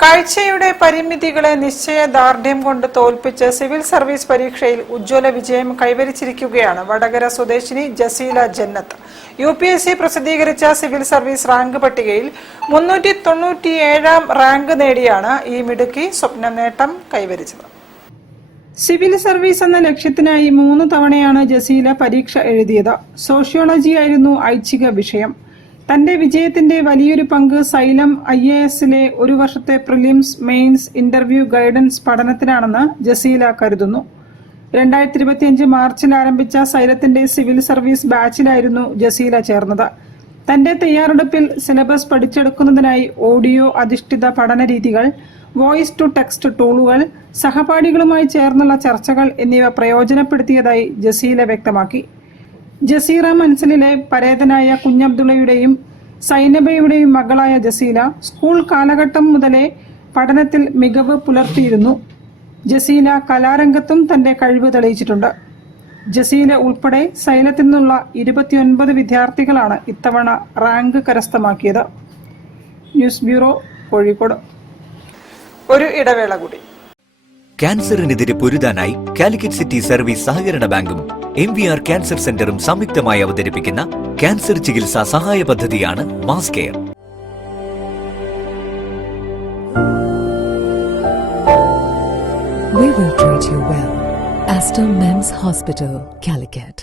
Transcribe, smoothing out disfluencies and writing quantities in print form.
കാഴ്ചയുടെ പരിമിതികളെ നിശ്ചയദാർഢ്യം കൊണ്ട് തോൽപ്പിച്ച് സിവിൽ സർവീസ് പരീക്ഷയിൽ ഉജ്ജ്വല വിജയം കൈവരിച്ചിരിക്കുകയാണ് വടകര സ്വദേശിനി ജസീല ജന്നത്ത്. UPSC പ്രസിദ്ധീകരിച്ച സിവിൽ സർവീസ് റാങ്ക് പട്ടികയിൽ 397-ാം റാങ്ക് നേടിയാണ് ഈ മിടുക്കി സ്വപ്ന നേട്ടം കൈവരിച്ചത്. സിവിൽ സർവീസ് എന്ന ലക്ഷ്യത്തിനായി 3 തവണയാണ് ജസീല പരീക്ഷ എഴുതിയത്. സോഷ്യോളജി ആയിരുന്നു ഐച്ഛിക വിഷയം. തന്റെ വിജയത്തിന്റെ വലിയൊരു പങ്ക് സൈലം IASലെ ഒരു വർഷത്തെ പ്രിലിംസ്, മെയിൻസ്, ഇന്റർവ്യൂ ഗൈഡൻസ് പഠനത്തിനാണെന്ന് ജസീല കരുതുന്നു. 2025 മാർച്ചിൽ ആരംഭിച്ച സൈലത്തിന്റെ സിവിൽ സർവീസ് ബാച്ചിലായിരുന്നു ജസീല ചേർന്നത്. തന്റെ തയ്യാറെടുപ്പിൽ സിലബസ് പഠിച്ചെടുക്കുന്നതിനായി ഓഡിയോ അധിഷ്ഠിത പഠന രീതികൾ, വോയിസ് ടു ടെക്സ്റ്റ് ടൂളുകൾ, സഹപാഠികളുമായി ചേർന്നുള്ള ചർച്ചകൾ എന്നിവ പ്രയോജനപ്പെടുത്തിയതായി ജസീല വ്യക്തമാക്കി. ജസീറ മൻസിലിലെ പരേതനായ കുഞ്ഞബ്ദുള്ളയുടെയും സൈനബയുടെയും മകളായ ജസീല സ്കൂൾ കാലഘട്ടം മുതലേ പഠനത്തിൽ മികവ് പുലർത്തിയിരുന്നു. ജസീല കലാരംഗത്തും തന്റെ കഴിവ് തെളിയിച്ചിട്ടുണ്ട്. ജസീല ഉൾപ്പെടെ സൈലത്തിൽ നിന്നുള്ള 29 വിദ്യാർത്ഥികളാണ് ഇത്തവണ റാങ്ക് കരസ്ഥമാക്കിയത്. News bureau, Kozhikode. ഒരു ഇടവേള കൂടി. ക്യാൻസറിനെതിരെ പൊരുതാനായി കാലിക്കറ്റ് സിറ്റി സർവീസ് സഹകരണ ബാങ്കും MVR ക്യാൻസർ സെന്ററും സംയുക്തമായി അവതരിപ്പിക്കുന്ന ക്യാൻസർ ചികിത്സാ സഹായ പദ്ധതിയാണ് mass care. We will treat you well. Astor Men's Hospital, Calicut.